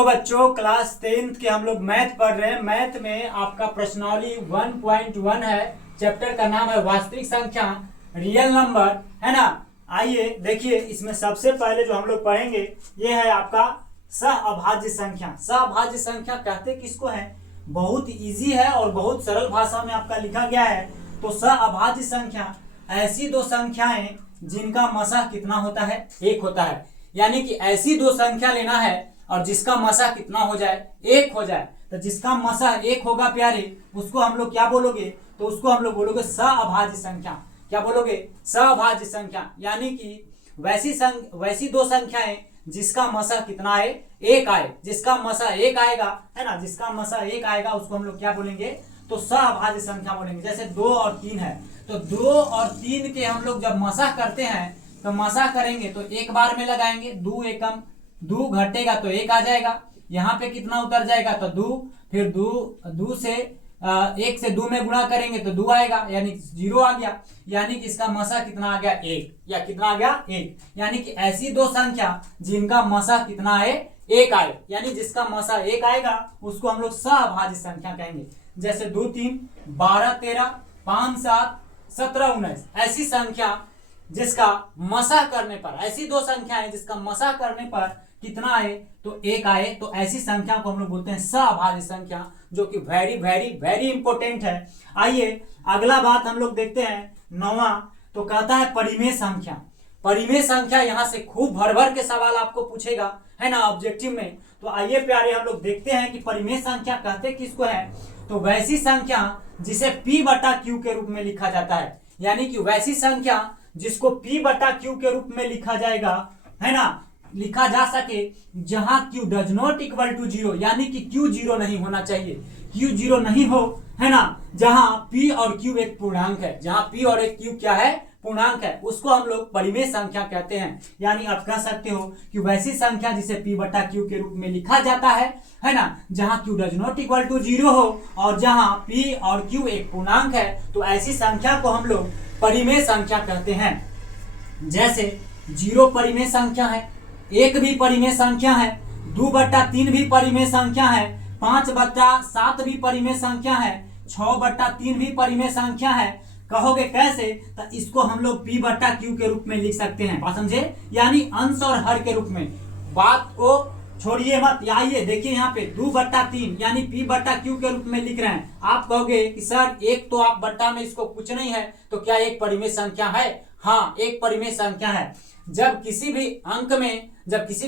Hello बच्चों, class 10th के हम लोग मैथ पढ़ रहे हैं। मैथ में आपका प्रश्नावली 1.1 है। चैप्टर का नाम है वास्तविक संख्या, रियल नंबर, है ना। आइए देखिए, इसमें सबसे पहले जो हम लोग पढ़ेंगे ये है आपका सहअभाज्य संख्या। सहअभाज्य संख्या कहते किसको है? बहुत इजी है और बहुत सरल भाषा में आपका लिखा गया है। तो सहअभाज्य संख्या ऐसी दो संख्याएं जिनका मसह कितना होता है? एक होता है। यानी कि ऐसी दो संख्या लेना है और जिसका मसह कितना हो जाए? एक हो जाए। तो जिसका मसह एक होगा प्यारे, उसको हम लोग क्या बोलोगे? तो उसको हम लोग बोलोगे सहअभाज्य संख्या। क्या बोलोगे? सहअभाज्य संख्या। यानी कि वैसी दो संख्याएं जिसका मसह कितना आए? एक आए। जिसका मसह एक आएगा, है ना, जिसका मसह एक आएगा उसको हम लोग क्या बोलेंगे? तो सहअभाज्य संख्या बोलेंगे। जैसे 2 और 3 है, तो 2 और 3 के हम लोग जब मसह करते हैं तो मसह करेंगे तो एक बार में लगाएंगे, 2 एकम 2 घटेगा तो 1 आ जाएगा। यहाँ पे कितना उतर जाएगा? तो 2। फिर 2 से 1 से 2 में गुणा करेंगे तो 2 आएगा, यानी 0 आ गया। यानी कि इसका मसह कितना आ गया? 1। या कितना आ गया? 1। यानी कि ऐसी दो संख्या जिनका मसह कितना आए? 1 आए। यानी जिसका मसह 1 आएगा उसको हम लोग सहअभाज्य संख्या कहेंगे। जैसे 2 3 12 13 5 7 17 19 ऐसी संख्या जिसका मसह करने पर, ऐसी दो संख्याएं जिसका मसह करने पर कितना आए? तो 1 आए। तो ऐसी संख्या को हम लोग बोलते हैं सहअभाज्य संख्या, जो कि वेरी वेरी वेरी इंपॉर्टेंट है। आइए अगला बात हम लोग देखते हैं, 9वां। तो कहता है परिमेय संख्या। परिमेय संख्या यहाँ से खूब भर भर के सवाल आपको पूछेगा, है ना, ऑब्जेक्टिव में। तो आइए प्यारे हम लोग देखते हैं कि परिमेय संख्या कहते किसको है। तो वैसी संख्या जिसे P बटा Q के रूप में लिखा जाता है। यानी कि वैसी संख्या जिसको P बटा Q के रूप में लिखा जाएगा, है ना, लिखा जा सके, जहां Q does not equal to 0। यानी कि Q 0 नहीं होना चाहिए। Q 0 नहीं हो, है ना, जहां P और Q एक पूर्णांक है। जहां P और एक Q क्या है? पूर्णांक है। उसको हम लोग परिमेय संख्या कहते हैं। यानी आप कह सकते हो कि वैसी संख्या जिसे P बटा Q के रूप में लिखा जाता है ना, जहां Q does not equal to 0 हो और जहां P और Q एक पूर्णांक है, तो ऐसी संख्या को हम लोग परिमेय संख्या कहते हैं। जैसे 0 परिमेय संख्या है, 1 भी परिमेय संख्या है, 2 बटा 3 भी परिमेय संख्या है, 5 बटा 7 भी परिमेय संख्या है, 6 बटा 3 भी परिमेय संख्या है। कहोगे कैसे? तो इसको हम लोग P बटा Q के रूप में लिख सकते हैं। बात समझे? यानी अंश और हर के रूप में। बात को छोड़िए मत, आइए देखिए यहाँ पे 2 बटा 3 यानी P बटा Q के रूप में लिख रहे हैं। आप कहोगे कि सर एक तो आप बट्टा में इसको कुछ नहीं है, तो क्या एक परिमेय संख्या है? हाँ, एक परिमेय संख्या है। जब किसी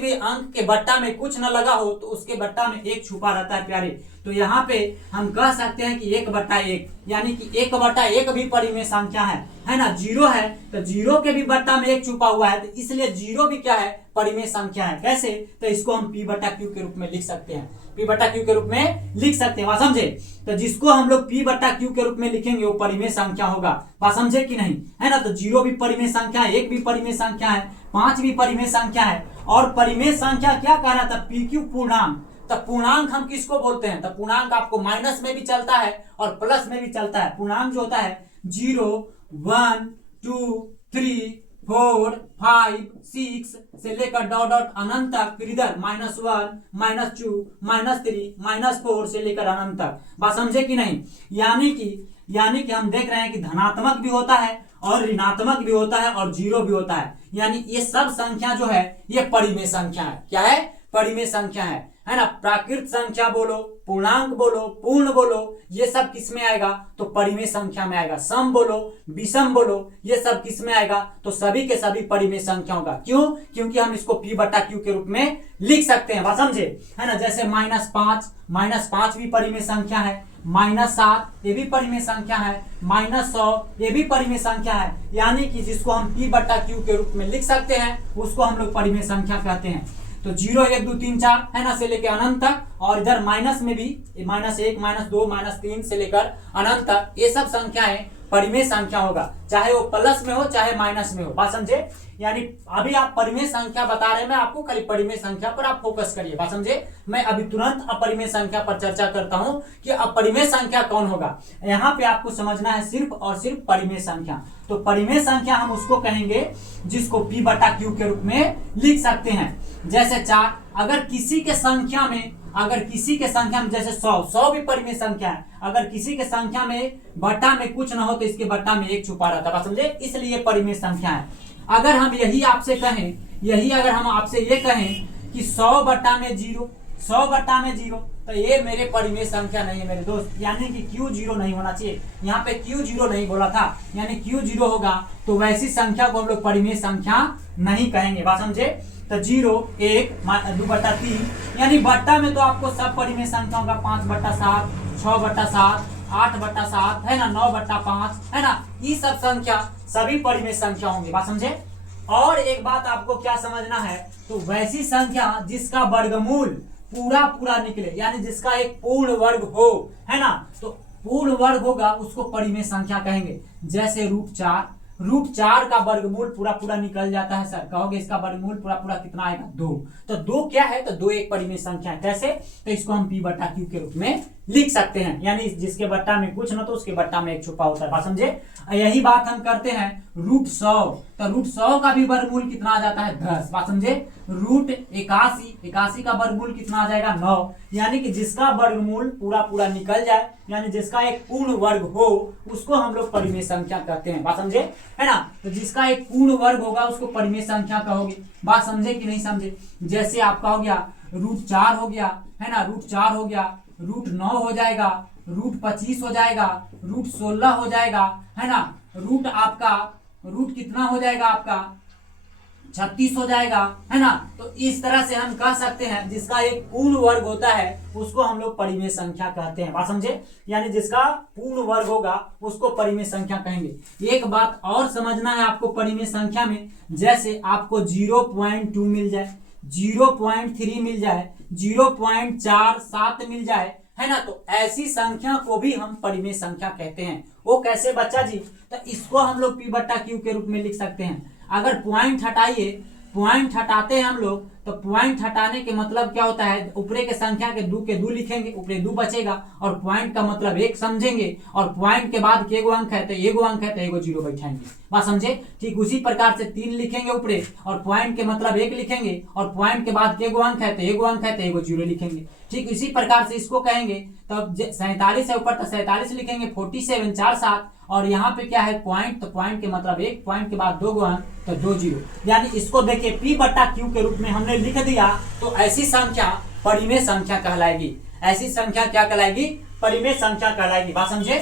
भी अंक के बट्टा में कुछ न लगा हो तो उसके बट्टा में एक छुपा रहता है प्यारे। तो यहाँ पे हम कह सकते हैं कि 1 बटा 1, यानी कि 1 बटा 1 भी परिमेय संख्या है ना। 0 है तो 0 के भी बट्टा में 1 छुपा हुआ है, तो इसलिए 0 भी क्या है? परिमेय संख्या है। कैसे? तो इसको हम P बटा Q के रूप में लिख सकते हैं। P बटा Q के रूप में लिख सकते हैं। बात समझे? तो जिसको हम लोग P बटा Q के रूप में लिखेंगे वो परिमेय संख्या होगा। बात समझे कि नहीं? है ना। तो 0 भी परिमेय संख्या है, 1 भी परिमेय संख्या है, 5 भी परिमेय संख्या है। और परिमेय संख्या क्या कह रहा था? PQ पूर्णांक। तो पूर्णांक हम किसको बोलते हैं? तो पूर्णांक आपको माइनस में भी चलता है और प्लस में भी चलता है। पूर्णांक जो होता है 0 1 2 3 4 5 6 से लेकर डॉट डॉट अनंत तक, फिर इधर -1 -2 -3 -4 से लेकर अनंत तक। बात समझे कि नहीं? यानी कि हम देख रहे हैं कि धनात्मक भी होता है और ऋणात्मक भी होता है और 0 भी होता है। यानी ये सब संख्या जो है ये परिमेय संख्या है। क्या है? परिमेय संख्या है ना। प्राकृत संख्या बोलो, पूर्णांक बोलो, पूर्ण बोलो, ये सब किस में आएगा? तो परिमेय संख्या में आएगा। सम बोलो, विषम बोलो, ये सब किस में आएगा? तो सभी के सभी परिमेय संख्या होगा। क्यों? क्योंकि हम इसको P बटा Q के रूप में लिख सकते हैं। बात समझे? है ना। जैसे -5 भी परिमेय संख्या है, -7 ये भी परिमेय संख्या है, -100 ये भी परिमेय संख्या है। यानी कि जिसको हम P बटा Q के रूप में लिख सकते हैं उसको हम लोग परिमेय संख्या कहते हैं। तो 0 1 2 3 4 है ना, से लेकर अनंत तक, और इधर माइनस में भी -1 -2 -3 से लेकर अनंत तक, ये सब संख्याएं परिमेय संख्या होगा, चाहे वो प्लस में हो चाहे माइनस में हो। बात समझे? यानी अभी आप परिमेय संख्या बता रहे हैं, मैं आपको खाली परिमेय संख्या पर आप फोकस करिए। बात समझे? मैं अभी तुरंत अपरिमेय संख्या पर चर्चा करता हूं कि अपरिमेय संख्या कौन होगा। यहाँ पे आपको समझना है सिर्फ और सिर्फ परिमेय संख्या। तो परिमेय संख्या हम उसको कहेंगे जिसको P बटा Q के रूप में लिख सकते हैं। जैसे 4 अगर किसी के संख्या में जैसे 100 भी परिमेय संख्या है, अगर किसी के संख्या में बट्टा में कुछ ना हो तो इसके बट्टा में एक छुपा रहता है, बात समझे, इसलिए परिमेय संख्या है। अगर हम यही अगर हम आपसे ये कहें कि 100 बट्टा में 0, 100 बट्टा में 0, तो ये मेरे परिमेय संख्या नहीं है मेरे दोस्त, यानी कि Q 0 नहीं होना चाहिए। यहाँ पे Q 0 नहीं बोला था, यानी Q 0 होगा तो वैसी संख्या को हम लोग परिमेय संख्या नहीं कहेंगे, बात समझे। तो 0, 1, 2 बट्टा 3, यानी बट्टा में तो आपको सब परिमेय संख्या होगा, 5 बट्टा 7, 6 बट्टा 7, 8 बट्टा 7 है ना, 9 बट्टा 5 है ना, ये सब संख्या सभी परिमेय संख्या होंगे, बात समझे। और एक बात आपको क्या समझना है, तो वैसी संख्या जिसका वर्गमूल पूरा निकले, यानी जिसका एक पूर्ण वर्ग हो, है ना, तो पूर्ण वर्ग होगा उसको परिमेय संख्या कहेंगे। जैसे √4 का वर्गमूल पूरा निकल जाता है। सर कहोगे इसका वर्गमूल पूरा कितना आएगा, 2। तो 2 क्या है, तो 2 एक परिमेय संख्या है। कैसे, तो इसको हम P बट्टा Q के रूप में लिख सकते हैं, यानी जिसके बट्टा में कुछ ना तो उसके बट्टा में एक छुपा होता है, बात समझे। यही बात हम करते हैं √100, तो √100 का भी वर्गमूल कितना आ जाता है, 10, बात समझे। √81 का वर्गमूल कितना आ जाएगा, 9, यानी कि जिसका वर्गमूल पूरा निकल जाए, यानी जिसका एक पूर्ण वर्ग हो उसको हम लोग परिमेय संख्या कहते हैं, बात समझे, है ना। तो जिसका एक पूर्ण वर्ग होगा उसको परिमेय संख्या कहोगे, बात समझे कि नहीं समझे। जैसे आपका हो गया √4 हो गया, है ना, √4 हो गया, √9 हो जाएगा, √25 हो जाएगा, √16 हो जाएगा, है ना, रूट कितना हो जाएगा आपका 36 हो जाएगा, है ना। तो इस तरह से हम कह सकते हैं जिसका एक पूर्ण वर्ग होता है उसको हम लोग परिमेय संख्या कहते हैं, बात समझे, यानी जिसका पूर्ण वर्ग होगा उसको परिमेय संख्या कहेंगे। एक बात और समझना है आपको परिमेय संख्या में, जैसे आपको 0.2 मिल जाए, 0.3 मिल जाए, 0.47 मिल जाए, है ना, तो ऐसी संख्या को भी हम परिमेय संख्या कहते हैं। वो कैसे बच्चा जी, तो इसको हम लोग P बट्टा Q के रूप में लिख सकते हैं। अगर पॉइंट हटाते हैं हम लोग, तो पॉइंट हटाने के मतलब क्या होता है, ऊपरे के संख्या के 2 लिखेंगे, ऊपरे 2 बचेगा, और पॉइंट का मतलब 1 समझेंगे, और पॉइंट के बाद के एगो अंक है तो एगो अंक है तो एगो 0 बैठाएंगे, बात समझे। ठीक उसी प्रकार से 3 लिखेंगे ऊपरे, और पॉइंट के मतलब 1 लिखेंगे, और पॉइंट के बाद के एगो अंक है तो एगो अंक है तो एगो 0 लिखेंगे। ठीक इसी प्रकार से इसको कहेंगे, तब 47 है ऊपर तो 47 लिखेंगे, 47 4 7, और यहाँ पे क्या है पॉइंट, तो पॉइंट के मतलब 1, पॉइंट के बाद 2 अंक तो 2 0, यानी इसको देखिए P बट्टा Q के रूप में हमने लिख दिया, तो ऐसी संख्या परिमेय संख्या कहलाएगी। ऐसी संख्या क्या कहलाएगी, परिमेय संख्या कहलाएगी, बात समझे।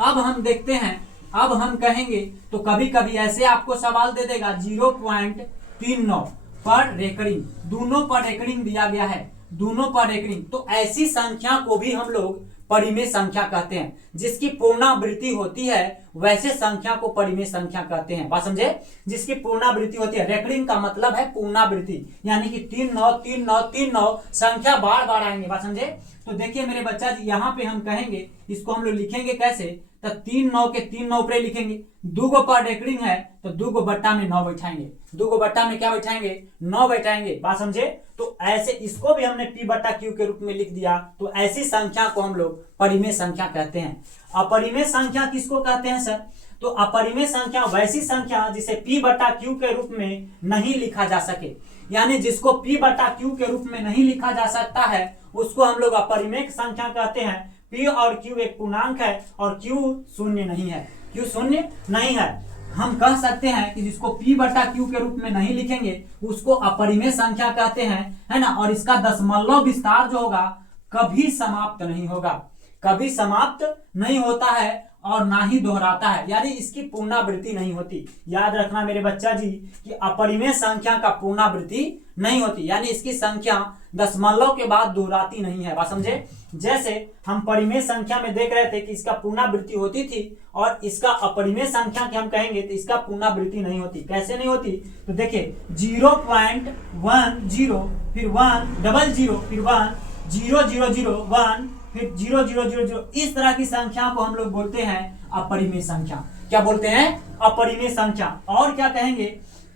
अब हम देखते हैं, अब हम कहेंगे तो कभी कभी ऐसे आपको सवाल दे देगा 0.39 पर रेकरिंग, दोनों पर रेकरिंग दिया गया है, दोनों पर रेकरिंग, तो ऐसी संख्या को भी हम लोग परिमेय संख्या कहते हैं। जिसकी पूर्णावृत्ति होती है वैसे संख्या को परिमेय संख्या कहते हैं, बात समझे। जिसकी पूर्णावृत्ति होती है, रेकरिंग का मतलब है पूर्णावृत्ति, यानी कि 3 9 3 9 3 9 संख्या बार बार आएंगे, बात समझे। तो देखिए मेरे बच्चा जी, यहाँ पे हम कहेंगे, इसको हम लोग लिखेंगे कैसे, तो 3 9 के 3 9 ऊपर लिखेंगे, 2 पर रेकरिंग है तो 2 बट्टा में 9 बैठाएंगे, 2 बट्टा में क्या बैठाएंगे, 9 बैठाएंगे, बात समझे। तो ऐसे इसको भी हमने P बट्टा Q के रूप में लिख दिया, तो ऐसी संख्या को हम लोग परिमेय संख्या कहते हैं। अपरिमेय संख्या किसको कहते हैं सर, तो अपरिमेय संख्या वैसी संख्या जिसे P बट्टा Q के रूप में नहीं लिखा जा सके, यानी जिसको P बट्टा Q के रूप में नहीं लिखा जा सकता है उसको हम लोग अपरिमेय संख्या कहते हैं। P और Q एक पूर्णांक है और Q शून्य नहीं है, Q शून्य नहीं है। हम कह सकते हैं कि जिसको P बट्टा Q के रूप में नहीं लिखेंगे उसको अपरिमेय संख्या कहते हैं, है ना। और इसका दशमलव विस्तार जो होगा कभी समाप्त नहीं होगा, कभी समाप्त नहीं होता है और ना ही दोहराता है, यानी इसकी पुनरावृत्ति नहीं होती। याद रखना मेरे बच्चा जी कि अपरिमेय संख्या का पुनरावृत्ति नहीं होती, यानी इसकी संख्या दशमलव के बाद दोहराती नहीं है, बात समझे। जैसे हम परिमेय संख्या में देख रहे थे कि इसका पुनरावृत्ति होती थी, और इसका अपरिमेय संख्या के हम कहेंगे तो इसका पुनरावृत्ति नहीं होती। कैसे नहीं होती, तो देखिए 0.10 फिर 100 फिर 1 0 0 0 1 फिर 0 0 0 0, इस तरह की संख्या को हम लोग बोलते हैं अपरिमेय संख्या। क्या बोलते हैं, अपरिमेय संख्या। और क्या कहेंगे,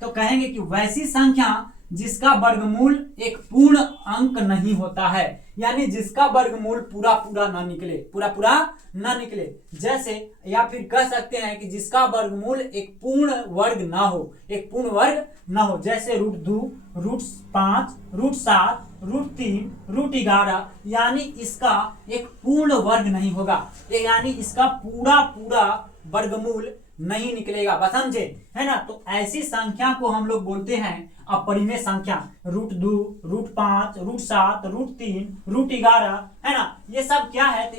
तो कहेंगे कि वैसी संख्या जिसका वर्गमूल एक पूर्ण अंक नहीं होता है, यानी जिसका वर्गमूल पूरा पूरा ना निकले, पूरा पूरा ना निकले। जैसे या फिर कह सकते हैं कि जिसका वर्गमूल एक पूर्ण वर्ग ना हो, एक पूर्ण वर्ग ना हो। जैसे √2, √5, √7, √3, √11, यानी इसका एक पूर्ण वर्ग नहीं होगा, यानी इसका पूरा पूरा वर्गमूल नहीं निकलेगा, बस समझे, है ना। तो ऐसी संख्या को हम लोग बोलते हैं अपरिमेय संख्या। √2, √5, √7, √3, √11, है ना, ये सब क्या है, तो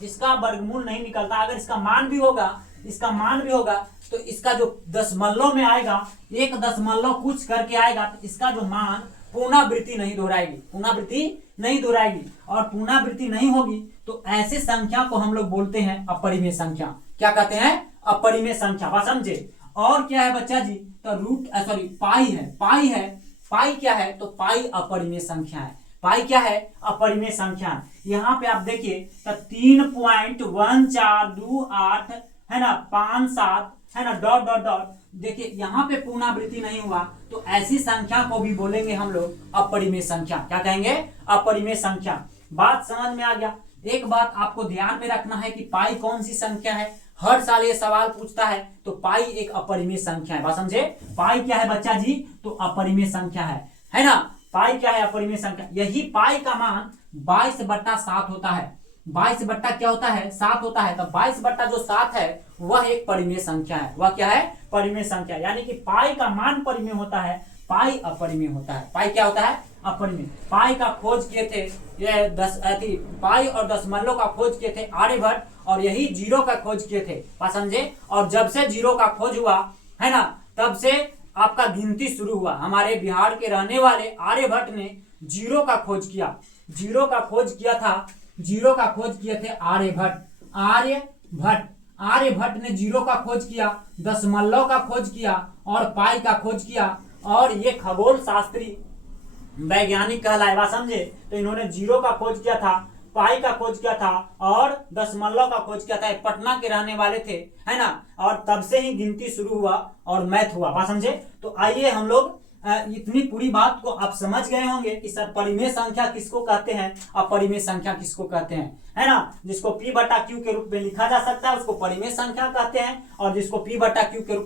इसका वर्गमूल नहीं निकलता। अगर इसका मान भी होगा, तो इसका जो दशमलव में आएगा, एक दशमलव कुछ करके आएगा, तो इसका जो मान पुनरावृत्ति नहीं दोहराएगी, और पुनरावृत्ति नहीं होगी तो ऐसे संख्या को हम लोग बोलते हैं अपरिमेय संख्या। क्या कहते हैं? अपरिमेय संख्या, बात समझे। और क्या है बच्चा जी, तो पाई क्या है, तो पाई अपरिमेय संख्या है। पाई क्या है? अपरिमेय संख्या। यहाँ पे आप देखिए तो 3.1428 है ना, 57 है ना, डॉट डॉट डॉट। देखिए यहाँ पे पुनरावृत्ति नहीं हुआ, तो ऐसी संख्या को भी बोलेंगे हम लोग अपरिमेय संख्या। क्या कहेंगे? अपरिमेय संख्या। बात समझ में आ गया। एक बात आपको ध्यान में रखना है कि पाई कौन सी संख्या है, हर साल ये सवाल पूछता है। तो पाई एक अपरिमेय संख्या है, बात समझे। पाई क्या है बच्चा जी, तो अपरिमेय संख्या है ना। पाई क्या है? अपरिमेय संख्या। यही पाई का मान 22/7 होता है। 22 क्या होता है? 7 होता है। तो 22 जो 7 है वह एक परिमेय संख्या है। वह क्या है? परिमेय संख्या। यानी कि पाई का मान परिमेय होता है, पाई अपरिमेय होता है। पाई क्या होता है? अपरिमेय। पाई का खोज किए थे ये पाई और दशमलव का खोज किए थे आर्यभट्ट, और यही जीरो का खोज किए थे, बात समझे। और जब से जीरो का खोज हुआ है ना, तब से आपका गिनती शुरू हुआ। हमारे बिहार के रहने वाले आर्यभट्ट ने जीरो का खोज किया। जीरो का खोज किए थे आर्यभट्ट ने जीरो का खोज किया, दशमलव का खोज किया और पाई का खोज किया। और ये खगोल शास्त्री वैज्ञानिक कहलाए, बात समझे। तो इन्होंने जीरो का खोज किया था, पाई का खोज किया था और दशमलव का खोज किया था। पटना के रहने वाले थे, है ना। और तब से ही गिनती शुरू हुआ और मैथ हुआ, बात समझे। तो आइए हम लोग इतनी पूरी बात को आप समझ गए होंगे कि सर परिमेय संख्या किसको कहते हैं, अपरिमेय संख्या किसको कहते हैं, है ना। जिसको P/Q के रूप में लिखा जा सकता है उसको परिमेय संख्या कहते हैं, और जिसको P/Q के रूप